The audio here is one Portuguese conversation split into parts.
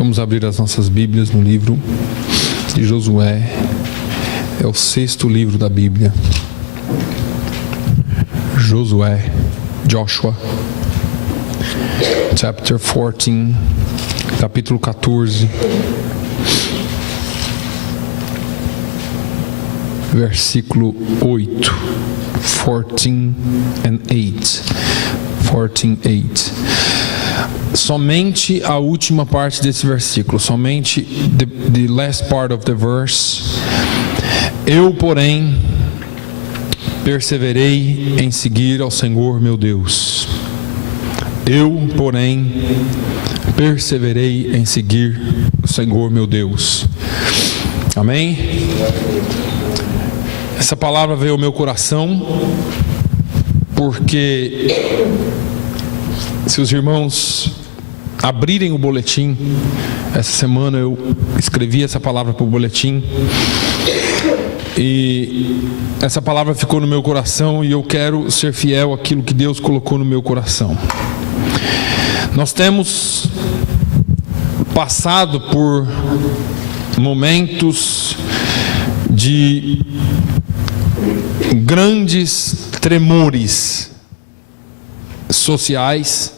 Vamos abrir as nossas Bíblias no livro de Josué. É o 6º livro da Bíblia. Josué, Joshua, chapter 14, capítulo 14, versículo 8. 14 and 8. 14:8. Somente a última parte desse versículo, somente the last part of the verse. Eu, porém, perseverei em seguir ao Senhor meu Deus. Eu, porém, perseverei em seguir o Senhor meu Deus. Amém? Essa palavra veio ao meu coração porque se os irmãos abrirem o boletim, essa semana eu escrevi essa palavra para o boletim e essa palavra ficou no meu coração e eu quero ser fiel àquilo que Deus colocou no meu coração. Nós temos passado por momentos de grandes tremores sociais,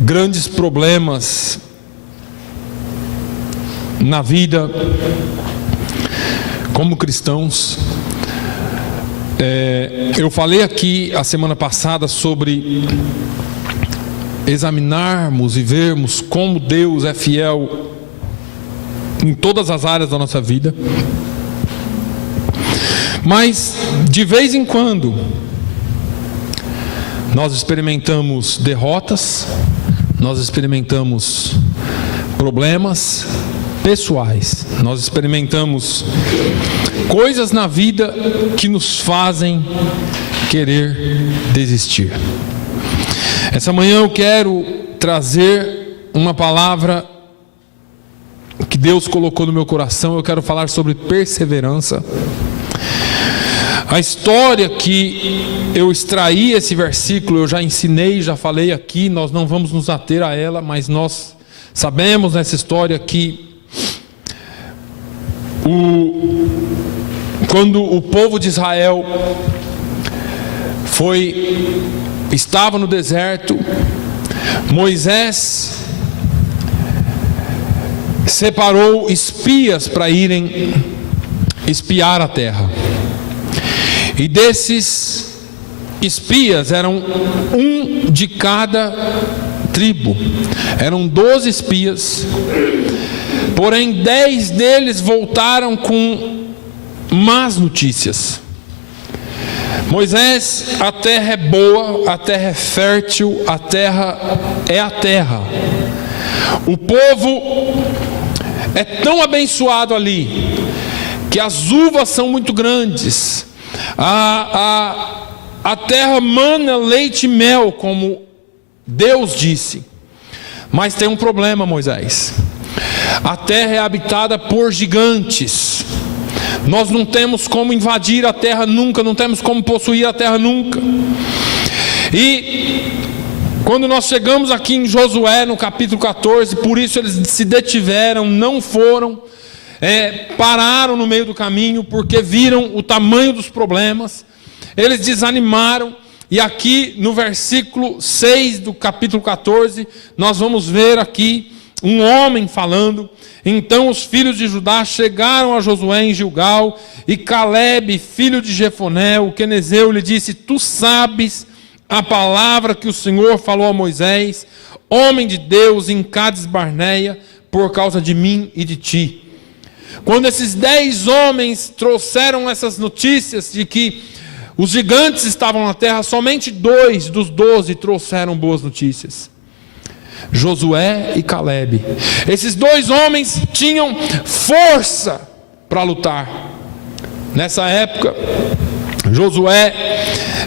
grandes problemas na vida como cristãos. Eu falei aqui a semana passada sobre examinarmos e vermos como Deus é fiel em todas as áreas da nossa vida. Mas de vez em quando nós experimentamos derrotas, nós experimentamos problemas pessoais, nós experimentamos coisas na vida que nos fazem querer desistir. Essa manhã eu quero trazer uma palavra que Deus colocou no meu coração. Eu quero falar sobre perseverança. A história que eu extraí esse versículo, eu já ensinei, já falei aqui, nós não vamos nos ater a ela, mas nós sabemos nessa história que quando o povo de Israel estava no deserto, Moisés separou espias para irem espiar a terra. E desses espias eram um de cada tribo. Eram 12 espias. Porém 10 deles voltaram com más notícias. Moisés, a terra é boa, a terra é fértil, a terra é a terra. O povo é tão abençoado ali que as uvas são muito grandes. A terra mana leite e mel, como Deus disse. Mas tem um problema, Moisés. A terra é habitada por gigantes. Nós não temos como invadir a terra nunca, não temos como possuir a terra nunca. E quando nós chegamos aqui em Josué, no capítulo 14, por isso eles se detiveram, não foram, pararam no meio do caminho, porque viram o tamanho dos problemas. Eles desanimaram. E aqui no versículo 6 do capítulo 14, nós vamos ver aqui um homem falando. Então os filhos de Judá chegaram a Josué em Gilgal, e Calebe, filho de Jefoné, o quenezeu, lhe disse: Tu sabes a palavra que o Senhor falou a Moisés, homem de Deus, em Cades Barneia, por causa de mim e de ti. Quando esses 10 homens trouxeram essas notícias de que os gigantes estavam na terra, somente 2 dos 12 trouxeram boas notícias: Josué e Calebe. Esses 2 homens tinham força para lutar. Nessa época, Josué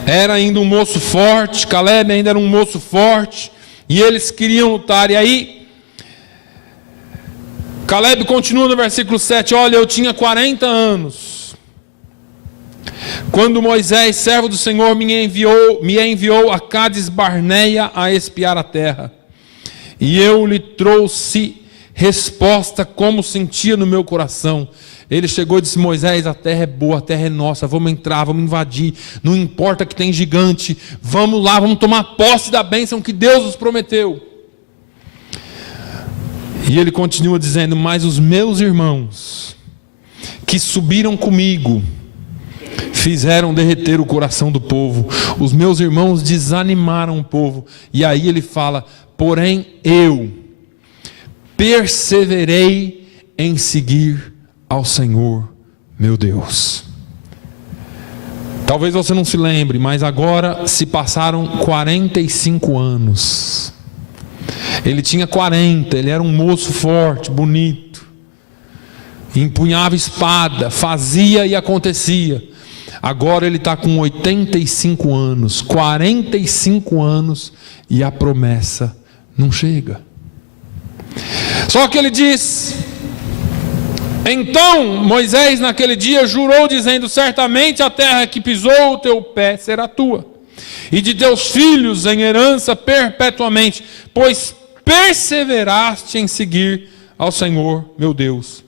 era ainda um moço forte, Calebe ainda era um moço forte, e eles queriam lutar. E aí Calebe continua no versículo 7: Olha, eu tinha 40 anos quando Moisés, servo do Senhor, me enviou a Cades Barneia a espiar a terra. E eu lhe trouxe resposta como sentia no meu coração. Ele chegou e disse: Moisés, a terra é boa, a terra é nossa, vamos entrar, vamos invadir, não importa que tem gigante, vamos lá, vamos tomar posse da bênção que Deus nos prometeu. E ele continua dizendo: mas os meus irmãos que subiram comigo fizeram derreter o coração do povo. Os meus irmãos desanimaram o povo. E aí ele fala: porém eu perseverei em seguir ao Senhor meu Deus. Talvez você não se lembre, mas agora se passaram 45 anos. Ele tinha 40, ele era um moço forte, bonito, empunhava espada, fazia e acontecia. Agora ele está com 85 anos, 45 anos, e a promessa não chega. Só que ele diz: então Moisés naquele dia jurou dizendo: certamente a terra que pisou o teu pé será tua, e de teus filhos em herança perpetuamente, pois perseveraste em seguir ao Senhor meu Deus.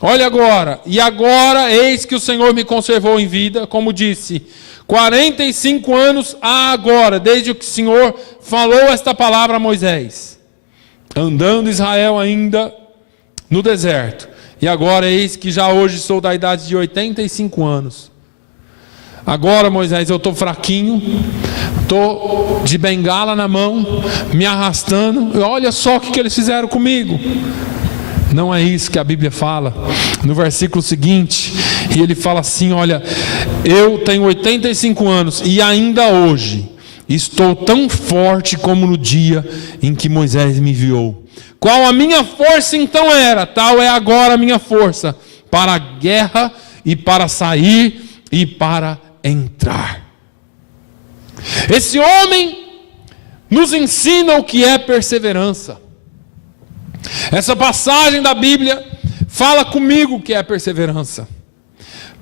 Olha agora, e agora eis que o Senhor me conservou em vida, como disse, 45 anos há agora, desde que o Senhor falou esta palavra a Moisés, andando Israel ainda no deserto. E agora eis que já hoje sou da idade de 85 anos. Agora, Moisés, eu estou fraquinho, estou de bengala na mão, me arrastando, e olha só o que eles fizeram comigo. Não é isso que a Bíblia fala. No versículo seguinte, e ele fala assim: olha, eu tenho 85 anos e ainda hoje estou tão forte como no dia em que Moisés me enviou. Qual a minha força então era, tal é agora a minha força, para a guerra e para sair e para entrar. Esse homem nos ensina o que é perseverança. Essa passagem da Bíblia fala comigo o que é perseverança.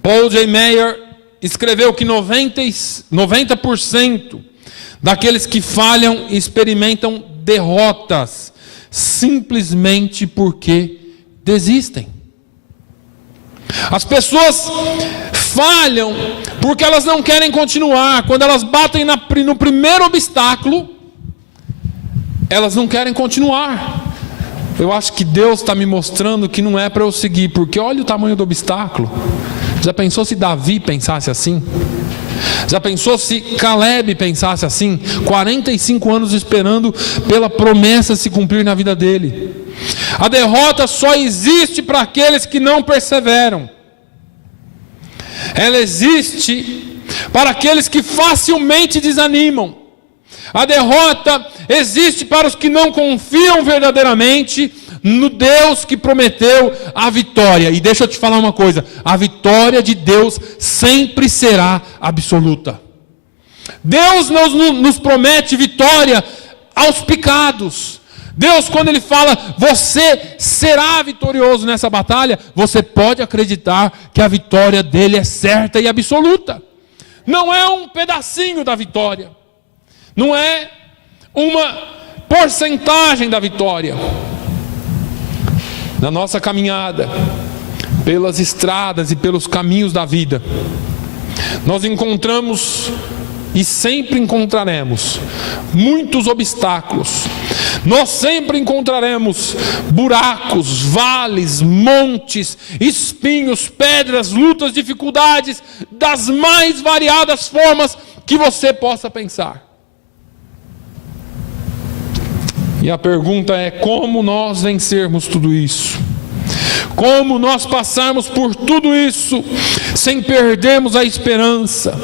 Paul J. Meyer escreveu que 90% daqueles que falham experimentam derrotas simplesmente porque desistem. As pessoas falham porque elas não querem continuar. Quando elas batem no primeiro obstáculo, elas não querem continuar. Eu acho que Deus está me mostrando que não é para eu seguir, porque olha o tamanho do obstáculo. Já pensou se Davi pensasse assim? Já pensou se Caleb pensasse assim? 45 anos esperando pela promessa se cumprir na vida dele. A derrota só existe para aqueles que não perseveram. Ela existe para aqueles que facilmente desanimam. A derrota existe para os que não confiam verdadeiramente no Deus que prometeu a vitória. E deixa eu te falar uma coisa: a vitória de Deus sempre será absoluta. Deus nos promete vitória aos pecados. Deus, quando Ele fala, você será vitorioso nessa batalha, você pode acreditar que a vitória dele é certa e absoluta. Não é um pedacinho da vitória. Não é uma porcentagem da vitória. Na nossa caminhada pelas estradas e pelos caminhos da vida, nós encontramos e sempre encontraremos muitos obstáculos. Nós sempre encontraremos buracos, vales, montes, espinhos, pedras, lutas, dificuldades, das mais variadas formas que você possa pensar. E a pergunta é: como nós vencermos tudo isso? Como nós passarmos por tudo isso sem perdermos a esperança,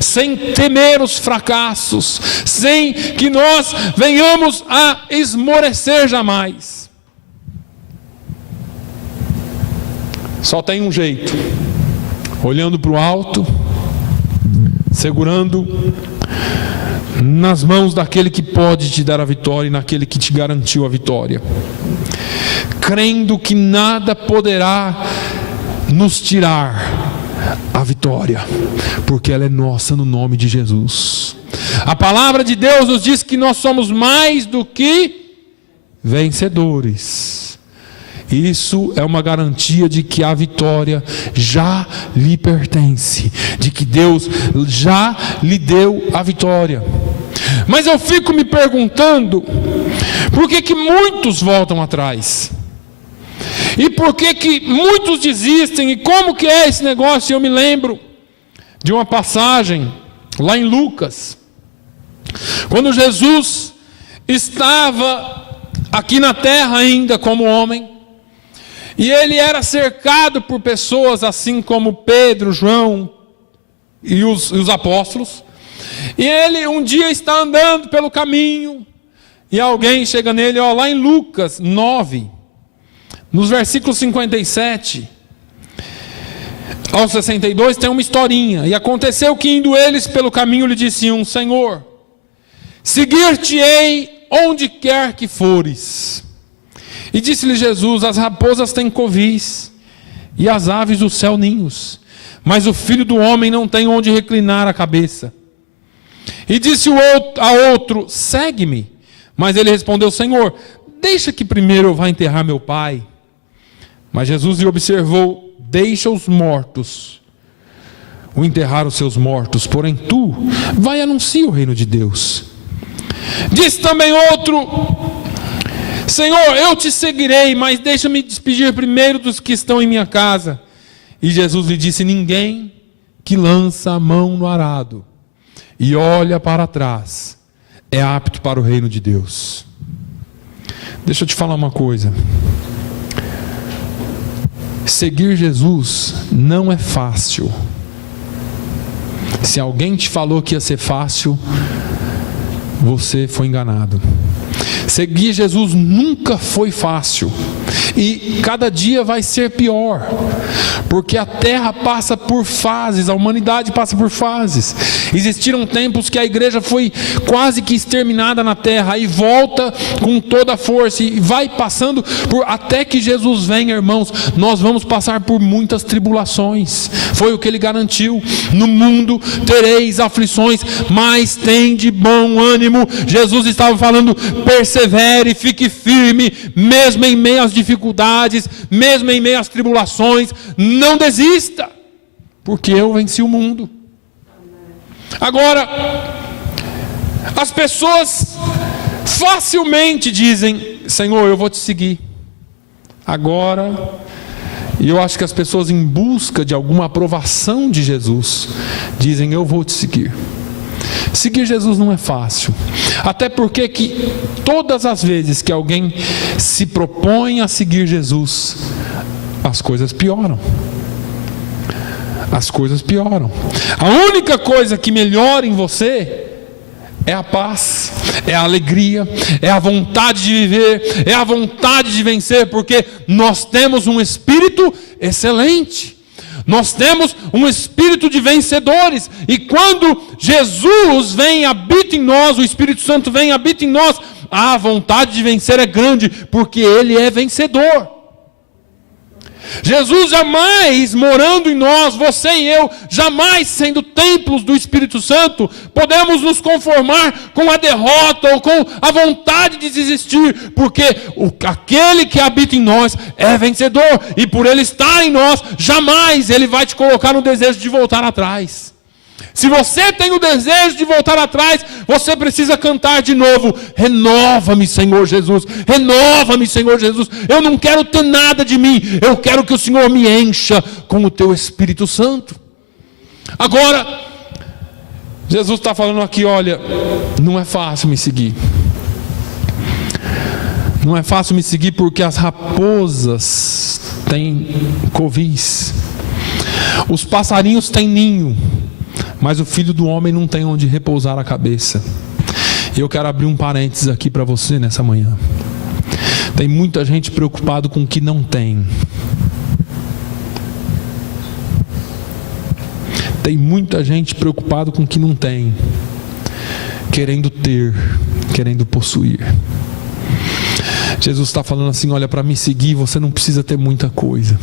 sem temer os fracassos, sem que nós venhamos a esmorecer jamais? Só tem um jeito: olhando para o alto, segurando nas mãos daquele que pode te dar a vitória e naquele que te garantiu a vitória, crendo que nada poderá nos tirar a vitória, porque ela é nossa no nome de Jesus. A palavra de Deus nos diz que nós somos mais do que vencedores Isso é uma garantia de que a vitória já lhe pertence, de que Deus já lhe deu a vitória. Mas eu fico me perguntando, por que muitos voltam atrás? E por que muitos desistem? E como que é esse negócio? Eu me lembro de uma passagem lá em Lucas, quando Jesus estava aqui na terra ainda como homem, e ele era cercado por pessoas assim como Pedro, João e os apóstolos, e ele um dia está andando pelo caminho, e alguém chega nele, lá em Lucas 9, nos versículos 57 ao 62, tem uma historinha. E aconteceu que indo eles pelo caminho lhe diziam: Senhor, seguir-te-ei onde quer que fores. E disse-lhe Jesus: as raposas têm covis, e as aves do céu ninhos, mas o Filho do homem não tem onde reclinar a cabeça. E disse a outro: segue-me. Mas ele respondeu: Senhor, deixa que primeiro eu vá enterrar meu pai. Mas Jesus lhe observou: deixa os mortos o enterrar os seus mortos, porém tu vai e anuncia o reino de Deus. Disse também outro: Senhor, eu te seguirei, mas deixa-me despedir primeiro dos que estão em minha casa. E Jesus lhe disse: ninguém que lança a mão no arado e olha para trás é apto para o reino de Deus. Deixa eu te falar uma coisa. Seguir Jesus não é fácil. Se alguém te falou que ia ser fácil, você foi enganado. Seguir Jesus nunca foi fácil, e cada dia vai ser pior, porque a terra passa por fases, a humanidade passa por fases. Existiram tempos que a igreja foi quase que exterminada na terra, e volta com toda a força, e vai passando até que Jesus venha. Irmãos, nós vamos passar por muitas tribulações, foi o que ele garantiu: no mundo tereis aflições, mas tem de bom ânimo. Jesus estava falando: persevere, fique firme, mesmo em meio às dificuldades, mesmo em meio às tribulações, não desista, porque eu venci o mundo. Agora, as pessoas facilmente dizem: Senhor, eu vou te seguir. Agora, e eu acho que as pessoas, em busca de alguma aprovação de Jesus, dizem: eu vou te seguir. Seguir Jesus não é fácil, até porque que todas as vezes que alguém se propõe a seguir Jesus, as coisas pioram. As coisas pioram. A única coisa que melhora em você é a paz, é a alegria, é a vontade de viver, é a vontade de vencer, porque nós temos um espírito excelente. Nós temos um espírito de vencedores, e quando Jesus vem e habita em nós, o Espírito Santo vem e habita em nós, a vontade de vencer é grande, porque Ele é vencedor. Jesus jamais morando em nós, você e eu, jamais sendo templos do Espírito Santo, podemos nos conformar com a derrota ou com a vontade de desistir, porque aquele que habita em nós é vencedor, e por Ele estar em nós, jamais Ele vai te colocar no desejo de voltar atrás. Se você tem o desejo de voltar atrás, você precisa cantar de novo: renova-me, Senhor Jesus, renova-me, Senhor Jesus. Eu não quero ter nada de mim, eu quero que o Senhor me encha com o teu Espírito Santo. Agora, Jesus está falando aqui: olha, não é fácil me seguir. Não é fácil me seguir porque as raposas têm covis, os passarinhos têm ninho, mas o Filho do homem não tem onde repousar a cabeça. E eu quero abrir um parênteses aqui para você nessa manhã. Tem muita gente preocupado com o que não tem. Tem muita gente preocupado com o que não tem, querendo ter, querendo possuir. Jesus está falando assim: olha, para me seguir você não precisa ter muita coisa.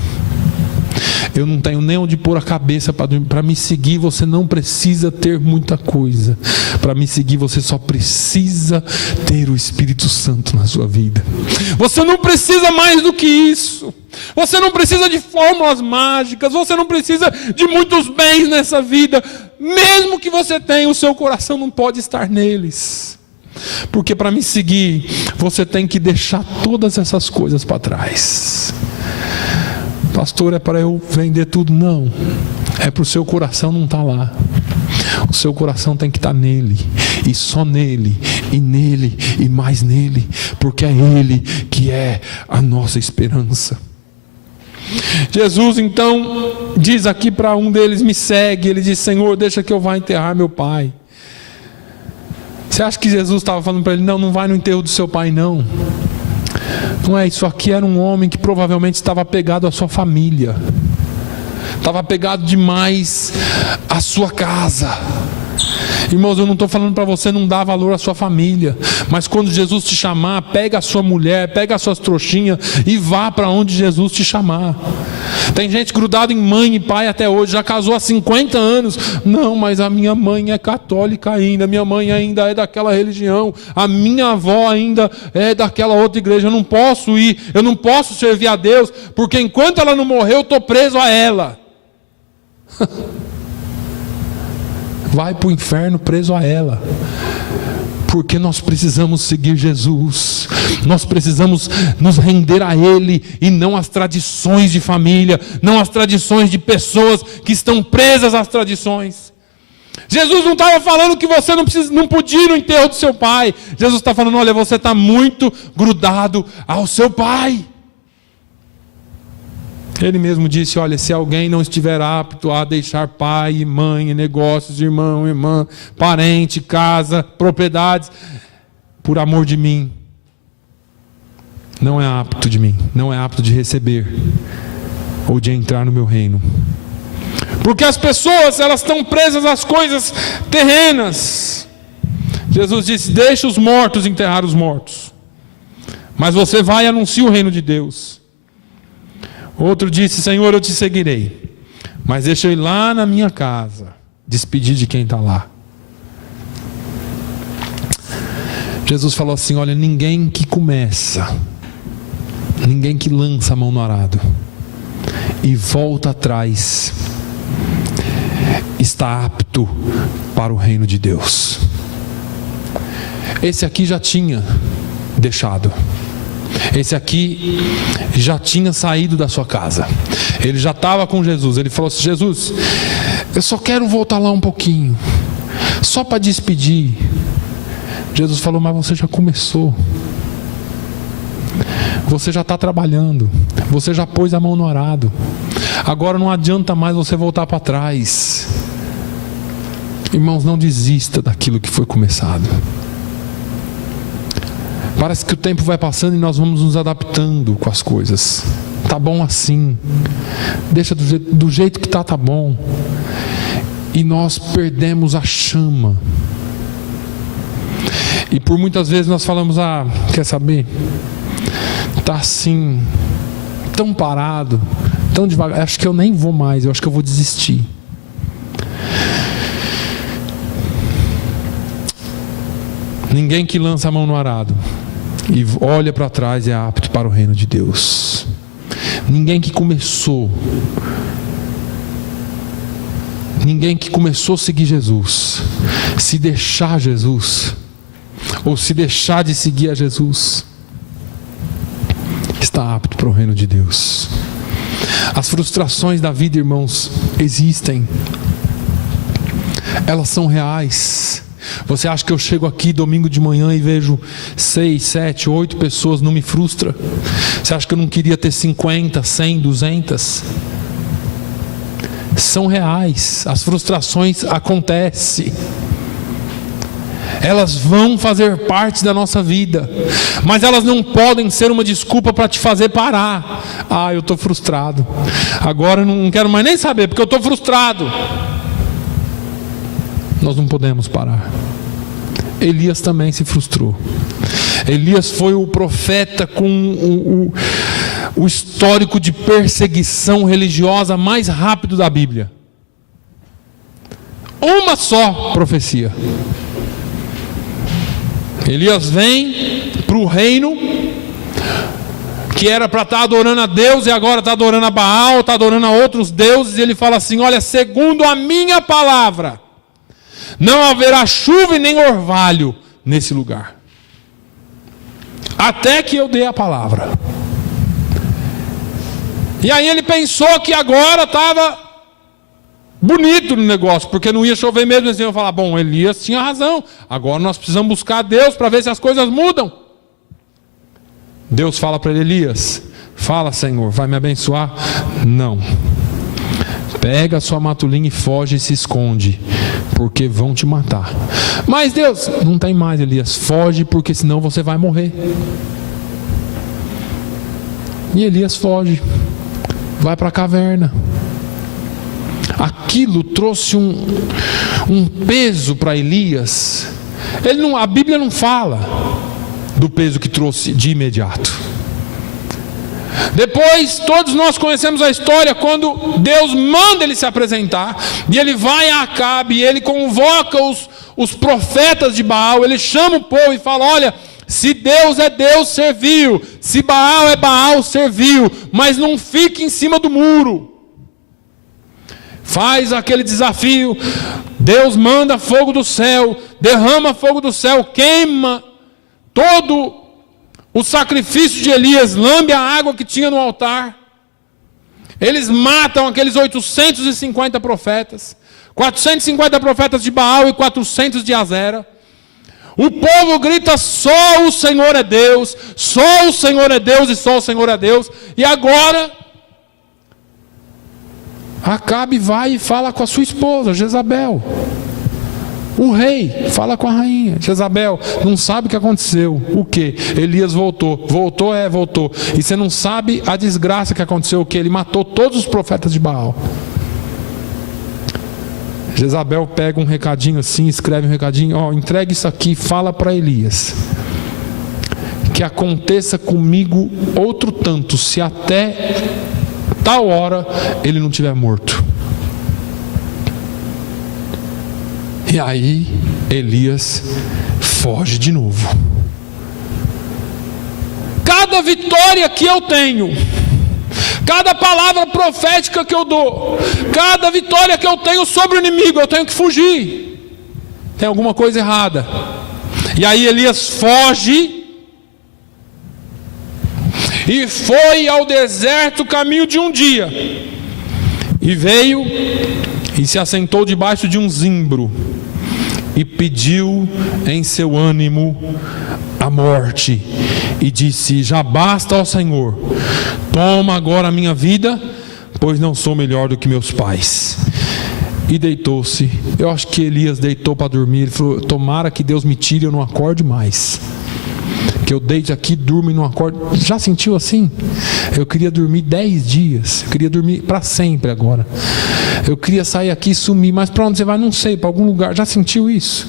Eu não tenho nem onde pôr a cabeça para me seguir. Você não precisa ter muita coisa. Para me seguir, você só precisa ter o Espírito Santo na sua vida. Você não precisa mais do que isso. Você não precisa de fórmulas mágicas. Você não precisa de muitos bens nessa vida. Mesmo que você tenha, o seu coração não pode estar neles. Porque para me seguir, você tem que deixar todas essas coisas para trás. Pastor, é para eu vender tudo? Não, é para o seu coração não estar lá. O seu coração tem que estar nele, e só nele, e nele, e mais nele, porque é ele que é a nossa esperança. Jesus então diz aqui para um deles: me segue. Ele diz: Senhor, deixa que eu vá enterrar meu pai. Você acha que Jesus estava falando para ele: não vai no enterro do seu pai, não? Não é, isso aqui era um homem que provavelmente estava apegado à sua família, estava apegado demais à sua casa. Irmãos, eu não estou falando para você não dar valor à sua família, mas quando Jesus te chamar, pega a sua mulher, pega as suas trouxinhas e vá para onde Jesus te chamar. Tem gente grudada em mãe e pai até hoje, já casou há 50 anos. Não, mas a minha mãe é católica ainda, minha mãe ainda é daquela religião, a minha avó ainda é daquela outra igreja. Eu não posso ir, eu não posso servir a Deus, porque enquanto ela não morrer, eu estou preso a ela. Vai para o inferno preso a ela. Porque nós precisamos seguir Jesus. Nós precisamos nos render a Ele, e não às tradições de família, não às tradições de pessoas que estão presas às tradições. Jesus não estava falando que você não podia ir no enterro do seu pai. Jesus está falando: olha, você está muito grudado ao seu pai. Ele mesmo disse: olha, se alguém não estiver apto a deixar pai e mãe, negócios, irmão, irmã, parente, casa, propriedades, por amor de mim, não é apto de mim, não é apto de receber ou de entrar no meu reino. Porque as pessoas, elas estão presas às coisas terrenas. Jesus disse: deixa os mortos enterrar os mortos, mas você vai e anuncia o reino de Deus. Outro disse: Senhor, eu te seguirei, mas deixa eu ir lá na minha casa, despedir de quem está lá. Jesus falou assim: olha, ninguém que começa, ninguém que lança a mão no arado e volta atrás, está apto para o reino de Deus. Esse aqui já tinha deixado. Esse aqui já tinha saído da sua casa. Ele já estava com Jesus. Ele falou assim: Jesus, eu só quero voltar lá um pouquinho, só para despedir. Jesus falou: mas você já começou. Você já está trabalhando. Você já pôs a mão no arado. Agora não adianta mais você voltar para trás. Irmãos, não desista daquilo que foi começado. Parece que o tempo vai passando e nós vamos nos adaptando com as coisas. Tá bom assim. Deixa do jeito que tá bom. E nós perdemos a chama. E por muitas vezes nós falamos: quer saber? Tá assim, tão parado, tão devagar. Acho que eu nem vou mais, eu acho que eu vou desistir. Ninguém que lança a mão no arado e olha para trás é apto para o reino de Deus. Ninguém que começou a seguir Jesus, se deixar Jesus, ou se deixar de seguir a Jesus, está apto para o reino de Deus. As frustrações da vida, irmãos, existem. Elas são reais. Você acha que eu chego aqui domingo de manhã e vejo 6, 7, 8 pessoas, não me frustra? Você acha que eu não queria ter 50, 100, 200? São reais. As frustrações acontecem. Elas vão fazer parte da nossa vida, mas elas não podem ser uma desculpa para te fazer parar. Eu estou frustrado, agora eu não quero mais nem saber, porque eu estou frustrado. Nós não podemos parar. Elias também se frustrou. Elias foi o profeta com o histórico de perseguição religiosa mais rápido da Bíblia. Uma só profecia. Elias vem para o reino que era para estar adorando a Deus e agora está adorando a Baal, está adorando a outros deuses, e ele fala assim: olha, segundo a minha palavra, não haverá chuva e nem orvalho nesse lugar, até que eu dê a palavra. E aí ele pensou que agora estava bonito no negócio, porque não ia chover mesmo. Eles iam falar: bom, Elias tinha razão, agora nós precisamos buscar a Deus para ver se as coisas mudam. Deus fala para ele: Elias, fala, Senhor, vai me abençoar? Não. Pega a sua matulinha e foge e se esconde, porque vão te matar. Mas Deus, não tem mais, Elias, foge, porque senão você vai morrer. E Elias foge, vai para a caverna. Aquilo trouxe um peso para Elias. A Bíblia não fala do peso que trouxe de imediato. Depois, todos nós conhecemos a história, quando Deus manda ele se apresentar, e ele vai a Acabe, e ele convoca os profetas de Baal, ele chama o povo e fala: olha, se Deus é Deus, serviu, se Baal é Baal, serviu, mas não fique em cima do muro. Faz aquele desafio, Deus manda fogo do céu, derrama fogo do céu, queima todo o sacrifício de Elias, lambe a água que tinha no altar. Eles matam aqueles 850 profetas, 450 profetas de Baal e 400 de Azera. O povo grita: só o Senhor é Deus, só o Senhor é Deus e só o Senhor é Deus. E agora Acabe vai e fala com a sua esposa Jezabel. O rei fala com a rainha. Jezabel não sabe o que aconteceu. O que? Elias voltou. Voltou. E você não sabe a desgraça que aconteceu. O que? Ele matou todos os profetas de Baal. Jezabel pega um recadinho assim, escreve um recadinho: ó, entregue isso aqui, fala para Elias que aconteça comigo outro tanto, se até tal hora ele não tiver morto. E aí Elias foge de novo. Cada vitória que eu tenho, cada palavra profética que eu dou, cada vitória que eu tenho sobre o inimigo, eu tenho que fugir. Tem alguma coisa errada. E aí Elias foge e foi ao deserto caminho de um dia, e veio e se assentou debaixo de um zimbro e pediu em seu ânimo a morte, e disse: já basta, ó Senhor, toma agora a minha vida, pois não sou melhor do que meus pais. E deitou-se. Eu acho que Elias deitou para dormir. Ele falou: tomara que Deus me tire, eu não acorde mais, que eu deite aqui, durmo e não acordo. Já sentiu assim? Eu queria dormir 10 dias, eu queria dormir para sempre agora. Eu queria sair aqui e sumir, mas para onde você vai? Não sei, para algum lugar. Já sentiu isso?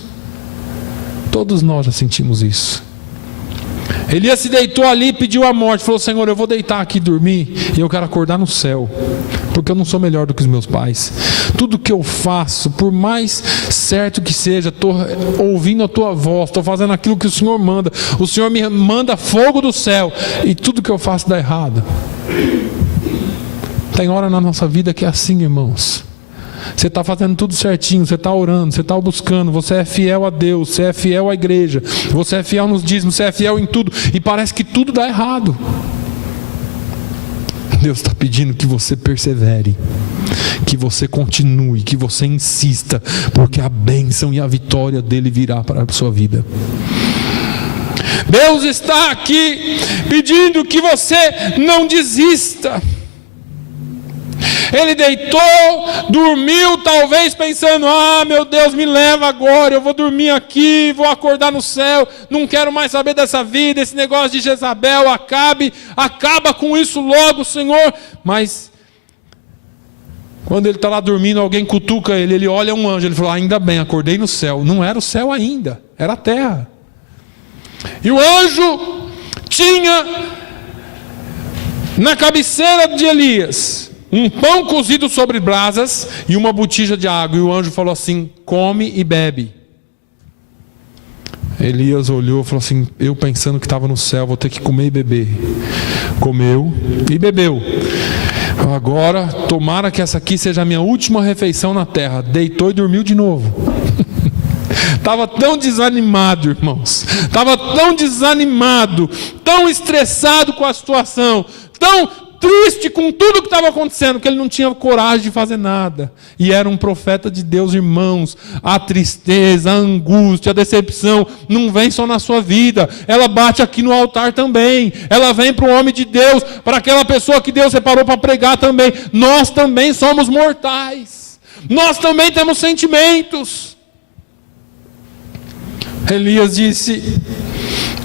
Todos nós já sentimos isso. Elias se deitou ali e pediu a morte. Falou: Senhor, eu vou deitar aqui e dormir, e eu quero acordar no céu, porque eu não sou melhor do que os meus pais. Tudo que eu faço, por mais certo que seja, estou ouvindo a tua voz, estou fazendo aquilo que o Senhor manda. O Senhor me manda fogo do céu, e tudo que eu faço dá errado. Tem hora na nossa vida que é assim, irmãos. Você está fazendo tudo certinho, você está orando, você está buscando, você é fiel a Deus, você é fiel à igreja, você é fiel nos dízimos, você é fiel em tudo, e parece que tudo dá errado. Deus está pedindo que você persevere, que você continue, que você insista, porque a bênção e a vitória dele virá para a sua vida. Deus está aqui pedindo que você não desista. Ele deitou, dormiu, talvez pensando: ah, meu Deus, me leva agora, eu vou dormir aqui, vou acordar no céu, não quero mais saber dessa vida, esse negócio de Jezabel, acaba com isso logo, Senhor. Mas quando ele está lá dormindo, alguém cutuca ele, ele olha um anjo, ele falou: ainda bem, acordei no céu. Não era o céu ainda, era a terra. E o anjo tinha Na cabeceira de Elias, um pão cozido sobre brasas e uma botija de água. E o anjo falou assim: come e bebe. Elias olhou e falou assim: eu pensando que estava no céu, vou ter que comer e beber. Comeu e bebeu. Agora, tomara que essa aqui seja a minha última refeição na terra. Deitou e dormiu de novo. Estava tão desanimado, irmãos. Estava tão desanimado, tão estressado com a situação, tão triste com tudo que estava acontecendo, que ele não tinha coragem de fazer nada. E era um profeta de Deus, irmãos. A tristeza, a angústia, a decepção não vem só na sua vida, ela bate aqui no altar também. Ela vem para o homem de Deus, para aquela pessoa que Deus separou para pregar também. Nós também somos mortais, nós também temos sentimentos. Elias disse: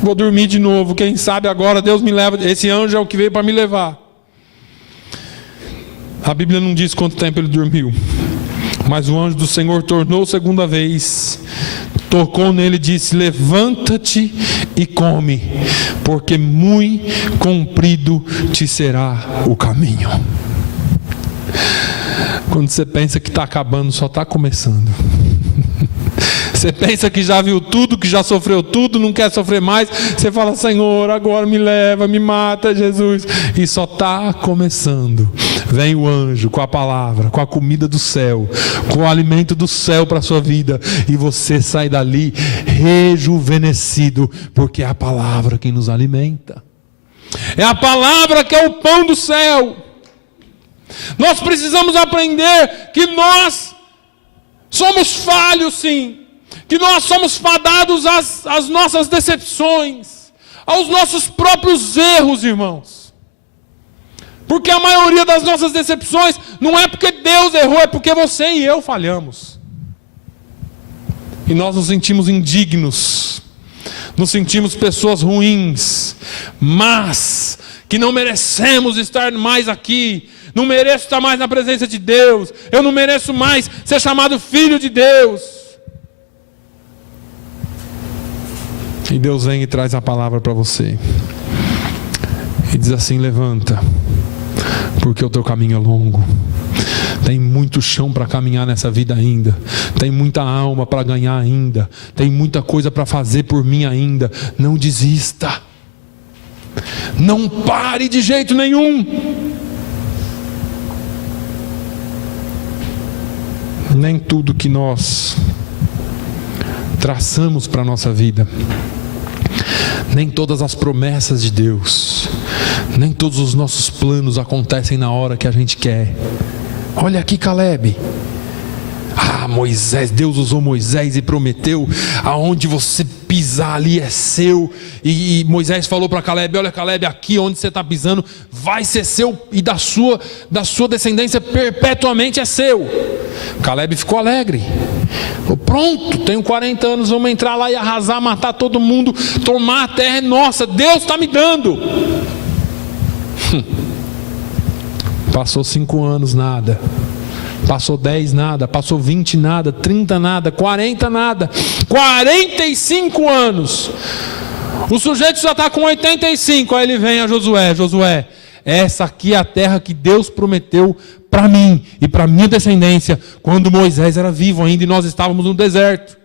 vou dormir de novo, quem sabe agora Deus me leva. Esse anjo é o que veio para me levar. A Bíblia não diz quanto tempo ele dormiu, mas o anjo do Senhor tornou segunda vez, tocou nele e disse: levanta-te e come, porque muito comprido te será o caminho. Quando você pensa que está acabando, só está começando. Você pensa que já viu tudo, que já sofreu tudo, não quer sofrer mais. Você fala: Senhor, agora me leva, me mata, Jesus. E só está começando. Vem o anjo com a palavra, com a comida do céu, com o alimento do céu para a sua vida. E você sai dali rejuvenescido, porque é a palavra que nos alimenta. É a palavra que é o pão do céu. Nós precisamos aprender que nós somos falhos, sim. Que nós somos fadados às nossas decepções, aos nossos próprios erros, irmãos. Porque a maioria das nossas decepções não é porque Deus errou, é porque você e eu falhamos. E nós nos sentimos indignos, nos sentimos pessoas ruins, mas que não merecemos estar mais aqui, não mereço estar mais na presença de Deus, eu não mereço mais ser chamado filho de Deus. E Deus vem e traz a palavra para você e diz assim: levanta, porque o teu caminho é longo. Tem muito chão para caminhar nessa vida ainda. Tem muita alma para ganhar ainda. Tem muita coisa para fazer por mim ainda. Não desista. Não pare de jeito nenhum. Nem tudo que nós traçamos para a nossa vida, nem todas as promessas de Deus, nem todos os nossos planos acontecem na hora que a gente quer. Olha aqui Caleb. Moisés, Deus usou Moisés e prometeu: aonde você pisar ali é seu. E Moisés falou para Caleb: olha Caleb, aqui onde você está pisando vai ser seu, e da sua descendência perpetuamente é seu. Caleb ficou alegre. Pronto, tenho 40 anos, vamos entrar lá e arrasar, matar todo mundo, tomar a terra é nossa, Deus está me dando. Passou 5 anos, nada. Passou 10, nada. Passou 20, nada. 30, nada. 40, nada. 45 anos. O sujeito já está com 85. Aí ele vem a Josué: Josué, essa aqui é a terra que Deus prometeu para mim e para minha descendência, quando Moisés era vivo ainda e nós estávamos no deserto.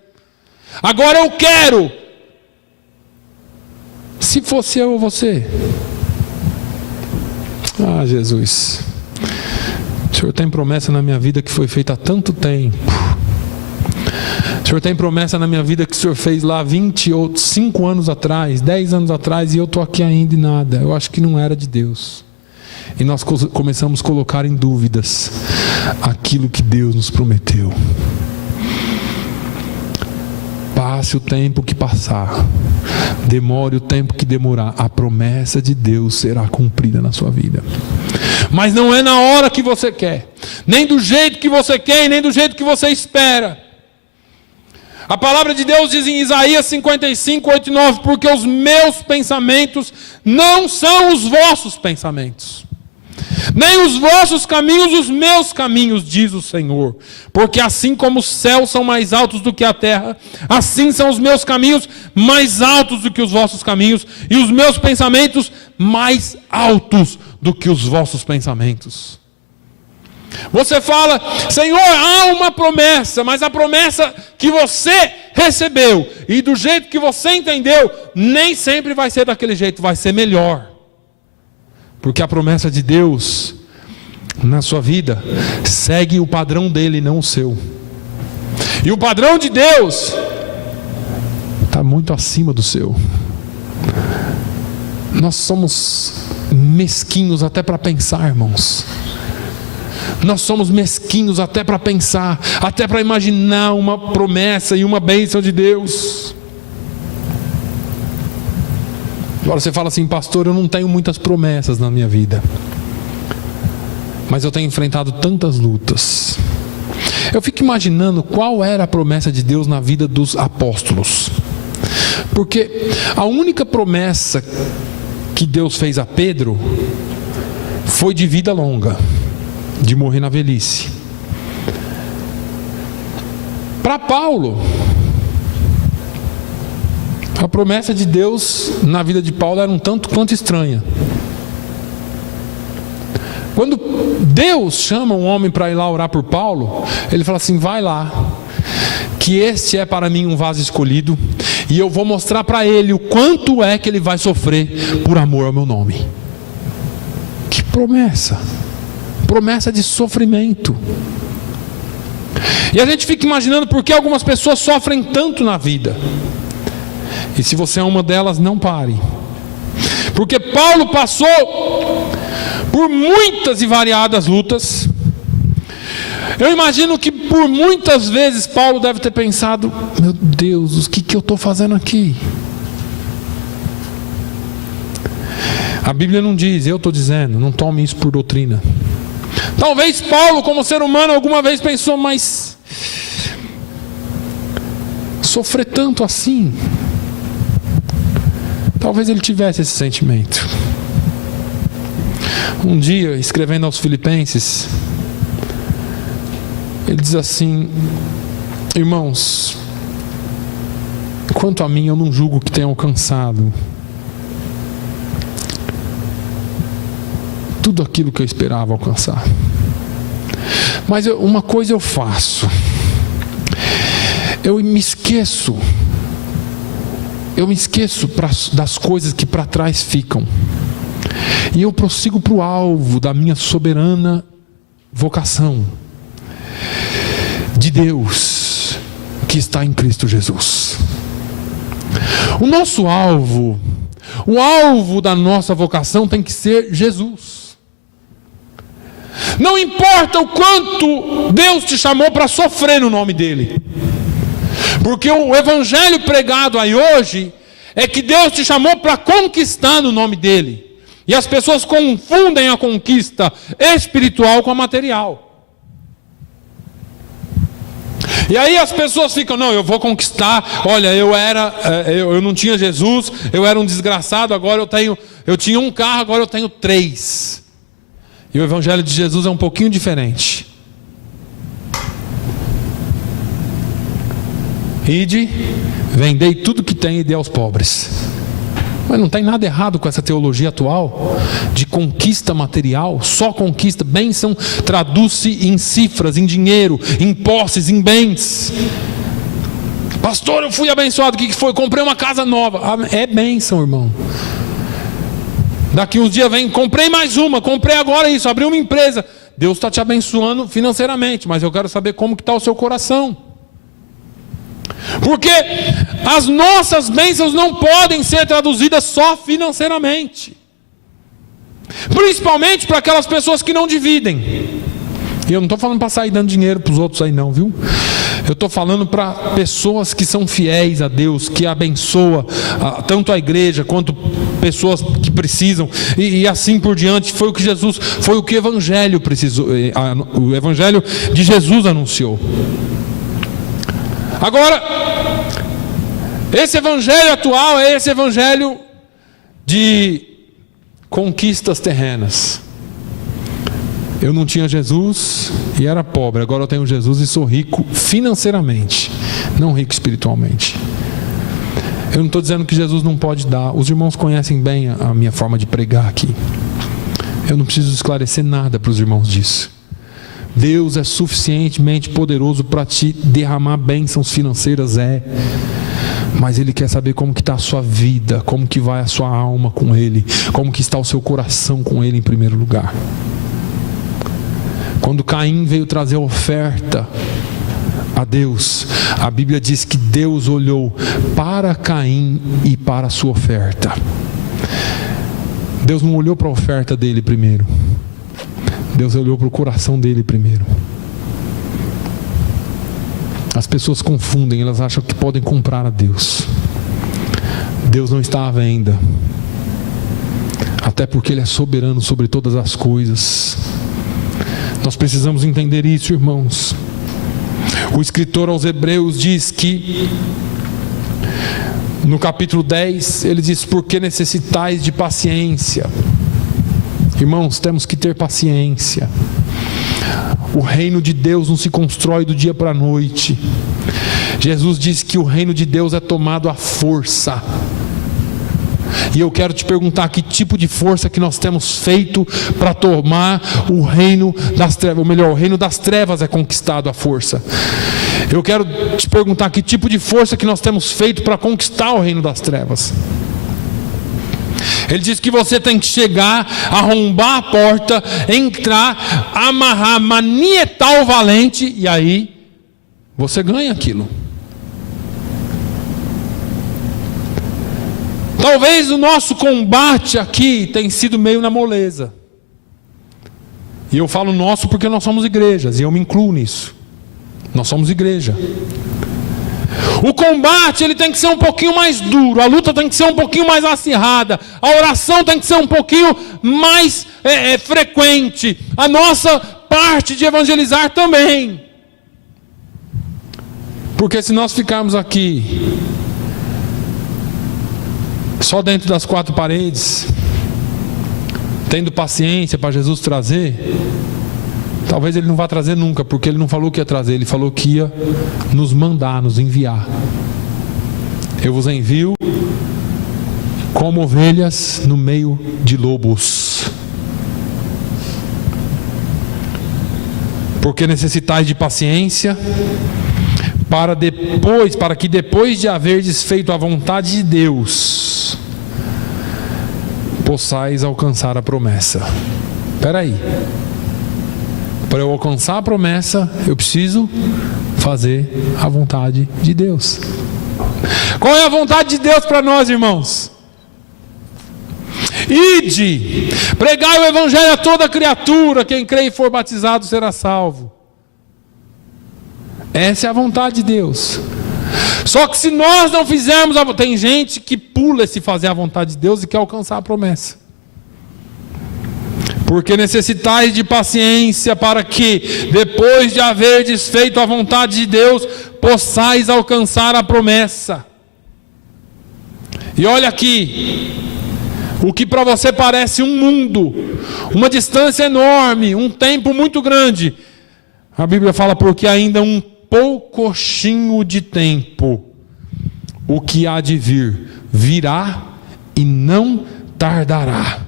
Agora eu quero. Se fosse eu ou você. Jesus, o Senhor tem promessa na minha vida que foi feita há tanto tempo. O Senhor tem promessa na minha vida que o Senhor fez lá 20 ou 5 anos atrás, 10 anos atrás, e eu estou aqui ainda e nada. Eu acho que não era de Deus. E nós começamos a colocar em dúvidas aquilo que Deus nos prometeu. Passe o tempo que passar, demore o tempo que demorar, a promessa de Deus será cumprida na sua vida. Mas não é na hora que você quer, nem do jeito que você quer, nem do jeito que você espera. A palavra de Deus diz em Isaías 55, 8 e 9: porque os meus pensamentos não são os vossos pensamentos, nem os vossos caminhos os meus caminhos, diz o Senhor. Porque assim como os céus são mais altos do que a terra, assim são os meus caminhos mais altos do que os vossos caminhos, e os meus pensamentos mais altos do que os vossos pensamentos. Você fala: Senhor, há uma promessa, mas a promessa que você recebeu e do jeito que você entendeu, nem sempre vai ser daquele jeito, vai ser melhor. Porque a promessa de Deus na sua vida segue o padrão dele, não o seu. E o padrão de Deus está muito acima do seu. Nós somos mesquinhos até para pensar, irmãos. Nós somos mesquinhos até para pensar, até para imaginar uma promessa e uma bênção de Deus. Agora você fala assim: pastor, eu não tenho muitas promessas na minha vida, mas eu tenho enfrentado tantas lutas. Eu fico imaginando qual era a promessa de Deus na vida dos apóstolos. Porque a única promessa que Deus fez a Pedro foi de vida longa, de morrer na velhice. Para Paulo, a promessa de Deus na vida de Paulo era um tanto quanto estranha. Quando Deus chama um homem para ir lá orar por Paulo, ele fala assim: vai lá, que este é para mim um vaso escolhido, e eu vou mostrar para ele o quanto é que ele vai sofrer por amor ao meu nome. Que promessa! Promessa de sofrimento. E a gente fica imaginando por que algumas pessoas sofrem tanto na vida. E se você é uma delas, não pare. Porque Paulo passou por muitas e variadas lutas. Eu imagino que por muitas vezes Paulo deve ter pensado: meu Deus, o que eu estou fazendo aqui? A Bíblia não diz, eu estou dizendo, não tome isso por doutrina. Talvez Paulo, como ser humano, alguma vez pensou: mas sofrer tanto assim? Talvez ele tivesse esse sentimento. Um dia, escrevendo aos Filipenses, ele diz assim: irmãos, quanto a mim, eu não julgo que tenha alcançado tudo aquilo que eu esperava alcançar. Mas uma coisa eu faço: eu me esqueço das coisas que para trás ficam, e eu prossigo para o alvo da minha soberana vocação de Deus que está em Cristo Jesus. O nosso alvo, o alvo da nossa vocação tem que ser Jesus. Não importa o quanto Deus te chamou para sofrer no nome dele. Porque o evangelho pregado aí hoje é que Deus te chamou para conquistar no nome dele. E as pessoas confundem a conquista espiritual com a material. E aí as pessoas ficam: não, eu vou conquistar. Olha, eu não tinha Jesus, eu era um desgraçado, agora eu tinha um carro, agora eu tenho 3. E o evangelho de Jesus é um pouquinho diferente. Ide, vendei tudo que tem e dê aos pobres. Mas não tem nada errado com essa teologia atual de conquista material. Só conquista. Bênção traduz-se em cifras, em dinheiro, em posses, em bens. Pastor, eu fui abençoado. O que foi? Comprei uma casa nova. É bênção, irmão. Daqui uns dias vem: comprei mais uma, comprei agora isso, abri uma empresa. Deus está te abençoando financeiramente, mas eu quero saber como que está o seu coração. Porque as nossas bênçãos não podem ser traduzidas só financeiramente. Principalmente para aquelas pessoas que não dividem. E eu não estou falando para sair dando dinheiro para os outros aí não, viu? Eu estou falando para pessoas que são fiéis a Deus, que abençoa tanto a igreja quanto pessoas que precisam, e assim por diante. Foi o que Jesus, foi o que o evangelho precisou, o evangelho de Jesus anunciou. Agora, esse evangelho atual é esse evangelho de conquistas terrenas. Eu não tinha Jesus e era pobre, agora eu tenho Jesus e sou rico financeiramente, não rico espiritualmente. Eu não estou dizendo que Jesus não pode dar. Os irmãos conhecem bem a minha forma de pregar aqui. Eu não preciso esclarecer nada para os irmãos disso. Deus é suficientemente poderoso para te derramar bênçãos financeiras, mas Ele quer saber como que está a sua vida, como que vai a sua alma com Ele, como que está o seu coração com Ele em primeiro lugar. Quando Caim veio trazer a oferta a Deus, a Bíblia diz que Deus olhou para Caim e para a sua oferta. Deus não olhou para a oferta dele primeiro, Deus olhou para o coração dele primeiro. As pessoas confundem, elas acham que podem comprar a Deus. Deus não está à venda, até porque Ele é soberano sobre todas as coisas. Nós precisamos entender isso, irmãos. O escritor aos Hebreus diz que, no capítulo 10, ele diz: porque necessitais de paciência. Irmãos, temos que ter paciência. O reino de Deus não se constrói do dia para a noite. Jesus disse que o reino de Deus é tomado à força. E eu quero te perguntar: que tipo de força que nós temos feito para tomar o reino das trevas? Ou melhor, o reino das trevas é conquistado à força. Eu quero te perguntar: que tipo de força que nós temos feito para conquistar o reino das trevas? Ele diz que você tem que chegar, arrombar a porta, entrar, amarrar, manietar o valente, e aí você ganha aquilo. Talvez o nosso combate aqui tenha sido meio na moleza. E eu falo nosso porque nós somos igrejas, e eu me incluo nisso. Nós somos igreja. O combate, ele tem que ser um pouquinho mais duro, a luta tem que ser um pouquinho mais acirrada, a oração tem que ser um pouquinho mais frequente, a nossa parte de evangelizar também. Porque se nós ficarmos aqui só dentro das quatro paredes, tendo paciência para Jesus trazer, talvez Ele não vá trazer nunca, porque Ele não falou que ia trazer, Ele falou que ia nos mandar, nos enviar. Eu vos envio como ovelhas no meio de lobos. Porque necessitais de paciência, para que depois de haverdes feito a vontade de Deus, possais alcançar a promessa. Espera aí. Para eu alcançar a promessa, eu preciso fazer a vontade de Deus. Qual é a vontade de Deus para nós, irmãos? Ide, pregai o evangelho a toda criatura, quem crê e for batizado será salvo. Essa é a vontade de Deus. Só que se nós não fizermos tem gente que pula esse fazer a vontade de Deus e quer alcançar a promessa. Porque necessitais de paciência, para que depois de haverdes feito a vontade de Deus, possais alcançar a promessa. E olha aqui, o que para você parece um mundo, uma distância enorme, um tempo muito grande, a Bíblia fala: porque ainda um poucochinho de tempo, o que há de vir, virá e não tardará.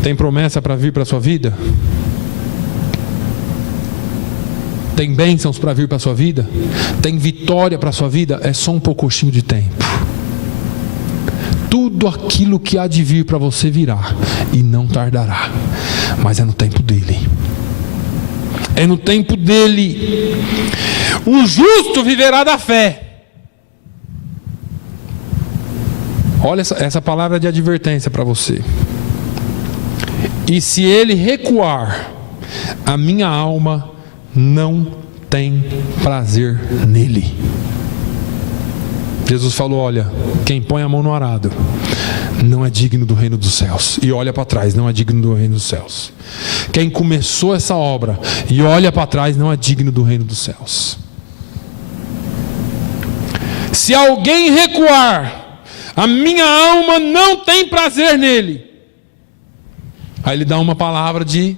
Tem promessa para vir para a sua vida? Tem bênçãos para vir para a sua vida? Tem vitória para a sua vida? É só um pouquinho de tempo. Tudo aquilo que há de vir para você virá e não tardará, mas é no tempo dele. É no tempo dele. O justo viverá da fé. Olha essa palavra de advertência para você. E se ele recuar, a minha alma não tem prazer nele. Jesus falou: olha, quem põe a mão no arado não é digno do reino dos céus, e olha para trás, não é digno do reino dos céus. Quem começou essa obra e olha para trás não é digno do reino dos céus. Se alguém recuar, a minha alma não tem prazer nele. Aí ele dá uma palavra de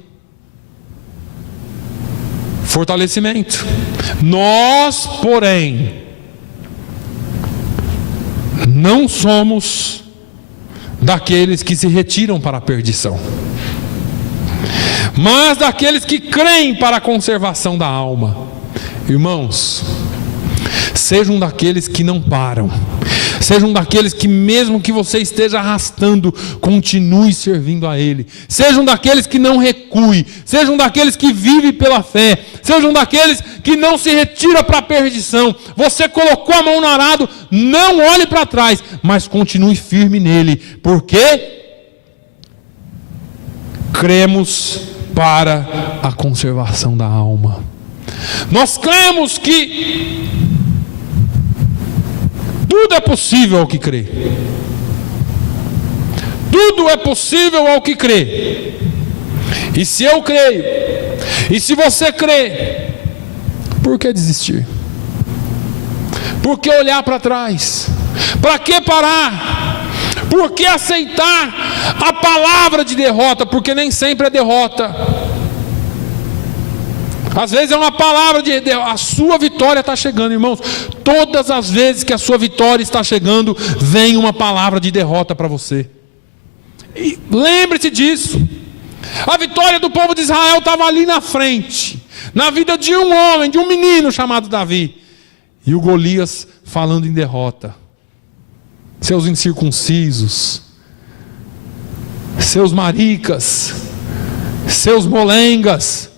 fortalecimento. Nós, porém, não somos daqueles que se retiram para a perdição, mas daqueles que creem para a conservação da alma. Irmãos, sejam daqueles que não param, sejam daqueles que, mesmo que você esteja arrastando, continue servindo a Ele. Sejam daqueles que não recue, sejam daqueles que vivem pela fé, sejam daqueles que não se retira para a perdição. Você colocou a mão no arado, não olhe para trás, mas continue firme nele, porque cremos para a conservação da alma. Nós cremos que tudo é possível ao que crê. Tudo é possível ao que crê. E se eu creio, e se você crê, por que desistir? Por que olhar para trás? Para que parar? Por que aceitar a palavra de derrota? Porque nem sempre é derrota. Às vezes é uma palavra de a sua vitória está chegando, irmãos. Todas as vezes que a sua vitória está chegando, vem uma palavra de derrota para você. E lembre-se disso. A vitória do povo de Israel estava ali na frente, na vida de um homem, de um menino chamado Davi. E o Golias falando em derrota. Seus incircuncisos, seus maricas, seus molengas,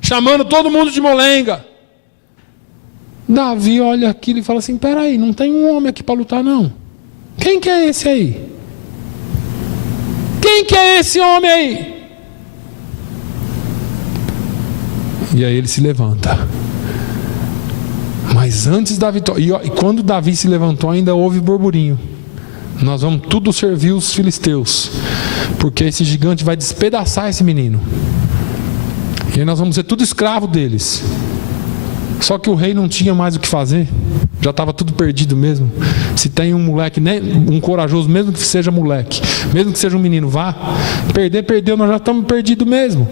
chamando todo mundo de molenga. Davi olha aquilo e fala assim: peraí, não tem um homem aqui para lutar não. Quem que é esse aí? Quem que é esse homem aí? E aí ele se levanta. Mas antes da vitória, e quando Davi se levantou, ainda houve burburinho. Nós vamos tudo servir os filisteus, porque esse gigante vai despedaçar esse menino. E aí nós vamos ser tudo escravo deles. Só que o rei não tinha mais o que fazer. Já estava tudo perdido mesmo. Se tem um moleque, um corajoso, mesmo que seja moleque, mesmo que seja um menino, vá. Perder, perdeu, nós já estamos perdidos mesmo.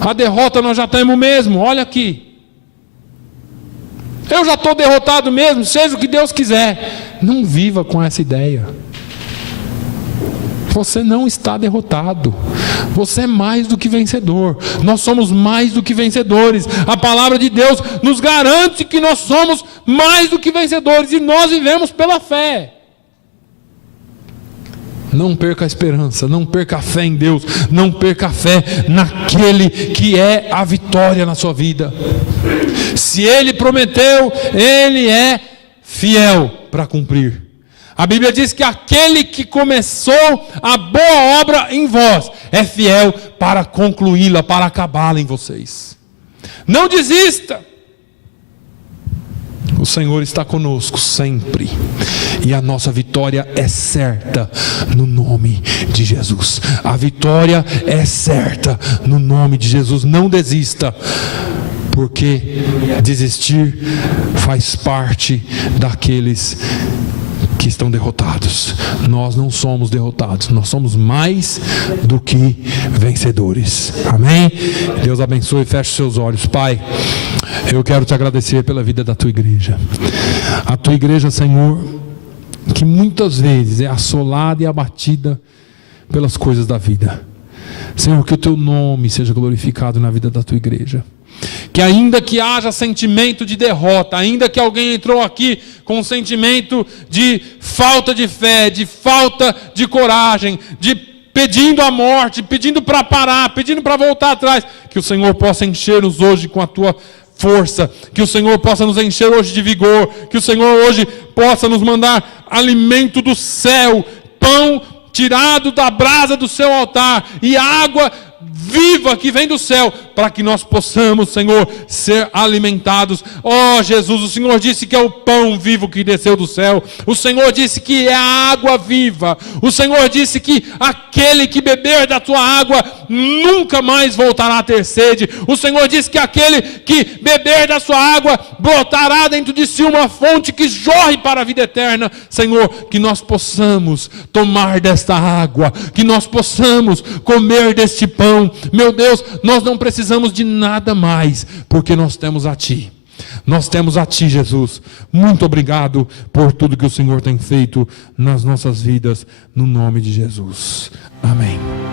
A derrota nós já temos mesmo. Olha aqui. Eu já estou derrotado mesmo, seja o que Deus quiser. Não viva com essa ideia. Você não está derrotado. Você é mais do que vencedor. Nós somos mais do que vencedores. A palavra de Deus nos garante que nós somos mais do que vencedores. E nós vivemos pela fé. Não perca a esperança, não perca a fé em Deus, não perca a fé naquele que é a vitória na sua vida. Se Ele prometeu, Ele é fiel para cumprir. A Bíblia diz que aquele que começou a boa obra em vós é fiel para concluí-la, para acabá-la em vocês. Não desista. O Senhor está conosco sempre. E a nossa vitória é certa no nome de Jesus. A vitória é certa no nome de Jesus. Não desista, porque desistir faz parte daqueles que estão derrotados. Nós não somos derrotados, nós somos mais do que vencedores. Amém? Deus abençoe e feche seus olhos. Pai, eu quero te agradecer pela vida da tua igreja. A tua igreja, Senhor, que muitas vezes é assolada e abatida pelas coisas da vida. Senhor, que o teu nome seja glorificado na vida da tua igreja. Que ainda que haja sentimento de derrota, ainda que alguém entrou aqui com um sentimento de falta de fé, de falta de coragem, de pedindo a morte, pedindo para parar, pedindo para voltar atrás, que o Senhor possa encher-nos hoje com a tua força, que o Senhor possa nos encher hoje de vigor, que o Senhor hoje possa nos mandar alimento do céu, pão tirado da brasa do seu altar e água viva que vem do céu, para que nós possamos, Senhor, ser alimentados. Oh Jesus, o Senhor disse que é o pão vivo que desceu do céu, o Senhor disse que é a água viva, o Senhor disse que aquele que beber da tua água nunca mais voltará a ter sede, o Senhor disse que aquele que beber da sua água brotará dentro de si uma fonte que jorre para a vida eterna. Senhor, que nós possamos tomar desta água, que nós possamos comer deste pão. Meu Deus, nós não precisamos de nada mais, porque nós temos a Ti. Nós temos a Ti, Jesus. Muito obrigado por tudo que o Senhor tem feito nas nossas vidas, no nome de Jesus. Amém.